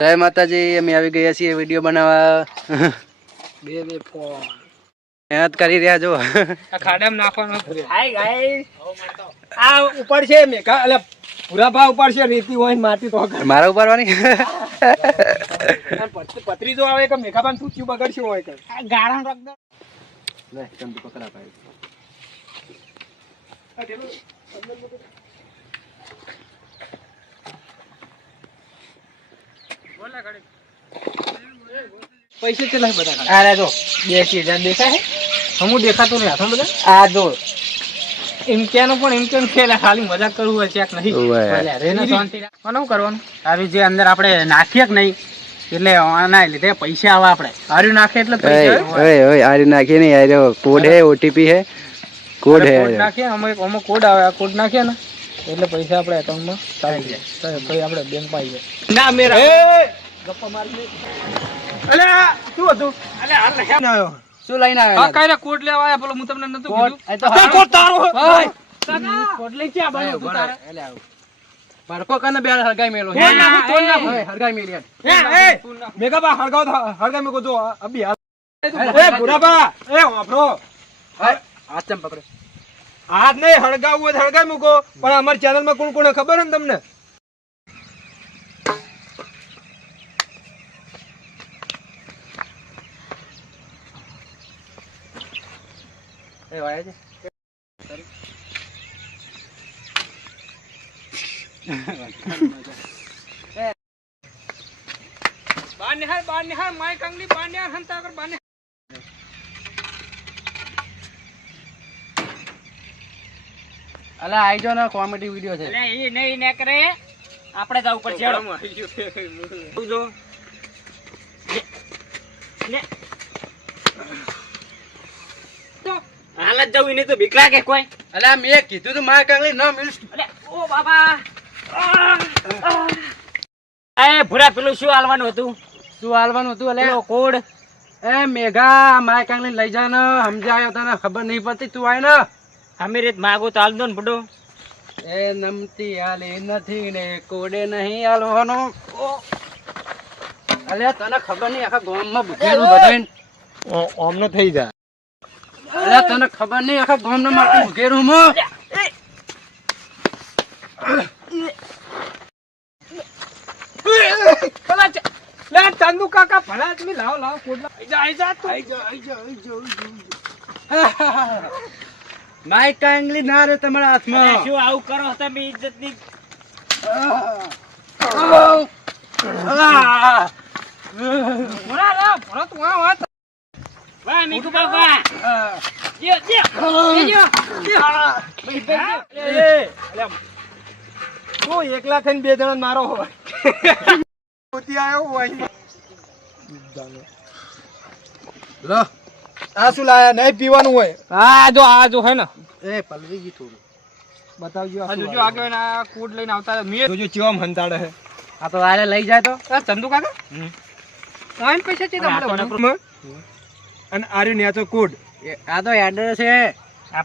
જય માતાજી, અમે આવી ગયા છીએ વિડીયો બનાવવા. બે ફોન મહેનત કરી રહ્યા છો. આ ખાડામાં નાખવાનો. હાય ગાઈસ, આ ઉપર છે મેકા એટલે પૂરા ભાવ ઉપર છે રેતી હોય ને માટી તો મારા ઉપાડવાની. પતરી જો આવે કે મેકા પાન તૂટ્યું બગડશું હોય કે આ ગાળા રાખ દે. લે ચંદુ પકડા પાય. બોલા ગાડી પૈસે ચલાય બધા. અરે જો 20000 દેખાય હે હમું દેખાતું નહીં હાથમાં બધા. આ જો એમ કેનો પણ એમ કેમ ખેલા ખાલી મજાક કરવું હોય ચેક નહીં. ભલે રેના શાંતિ રાખ. શું કરવાનું આવી જે અંદર આપણે નાખીએ કે નહીં એટલે આના લીધે પૈસા આવે. આપણે આર્યું નાખે એટલે પૈસા ઓય ઓય આર્યું નાખીએ નહીં. આર્યો કોડ હે, ઓટીપી હે, કોડ હે. કોડ નાખીએ અમે કોડ આવે. આ કોડ નાખીએ ને એટલે પૈસા આપણે એકાઉન્ટમાં ચાલી જાય. પછી આપણે બેંક માં આવી જાય. ના મેરા ગપ્પા મારી. અલે શું હતું? અલે હાલ લખ્યા ના આવ્યો. શું લઈને આવ્યા? આ કાયરા કોડ લેવા આયા. પેલો હું તમને નતું કીધું. એ તો કોડ તારો ઓય કોડ લઈ ક્યાં બાનો તું તારે? એટલે આવ બારકો કને બે હરગાઈ મેલો. હે ના કોડ ના ઓય હરગાઈ મેલી. એ મેગા બા હરગાવ મેકો જો અભી હાલ. એ પૂરા બા એ વાપરો. હાથ ચમ પકડે. હાથ નહીં હળગાવ હોય હળગાવ મૂકો. પણ અમારી ચેનલ માં કોણ કોણ ખબર હે ને તમને? એ વાય છે. બાર નિહાર માય કંગલી બાર નિહાર હંતા કર બાર નિહાર. અલે આઈ જો ને કોમેડી વિડિયો છે. અલે ઈ નહીં ને કરે આપણે જવું પડશે. હેડો જો ને તો હાલત જવું ને તો બીક લાગે કોઈ. અલે મેં કીધું તું માર કાંગલી ન મિલ. અલે ઓ બાબા એ ભૂરા પેલું શું હાલવાનું હતું? શું હાલવાનું હતું? અલે પેલો કોડ એ મેઘા માર કાંગલી લઈ જા ને. સમજાયો તને ખબર નહીં પડતી. તું આય ને અમે રીત માગો તો હાલ દો ને બડો. એ નમતી હાલે નથી ને કોડે નહીં હાલવાનો. અલે તને ખબર નહીં આખા ગામમાં બુધેરું બધાને. ઓમનો થઈ જાય. અલે તને ખબર નહીં આખા ગામનો મારું બુધેરું માં. લે ચંદુ કાકા ભલા તમે લાવો લાવો કોડ આઈ જા તું. માય કાંગલી ના રે તમારા હાથમાં. અરે શું આવું કરો તમે ઇજ્જતની? ભલા લા ભલા તું આ વાત. વાહ મીકુ બાબા જો તું એકલા થઈને બે જણા મારો હોય. પોતી આવ્યો હોય. લો આ શું લાયા? નહીં પીવાનું હોય. આ જો હે ને એ પલવી ગઈ થોડું બતાવજો. આ જોજો આગળ આ કોડ લઈને આવતા મે જોજો ચેવા હંતાડે હે. આ તો આલે લઈ જાય તો. ચંદુ કાકા કાઈ પૈસા છે તમને? અને આર્યુ ન્યાચો કોડ. આ તો એડ્રેસ છે આપણા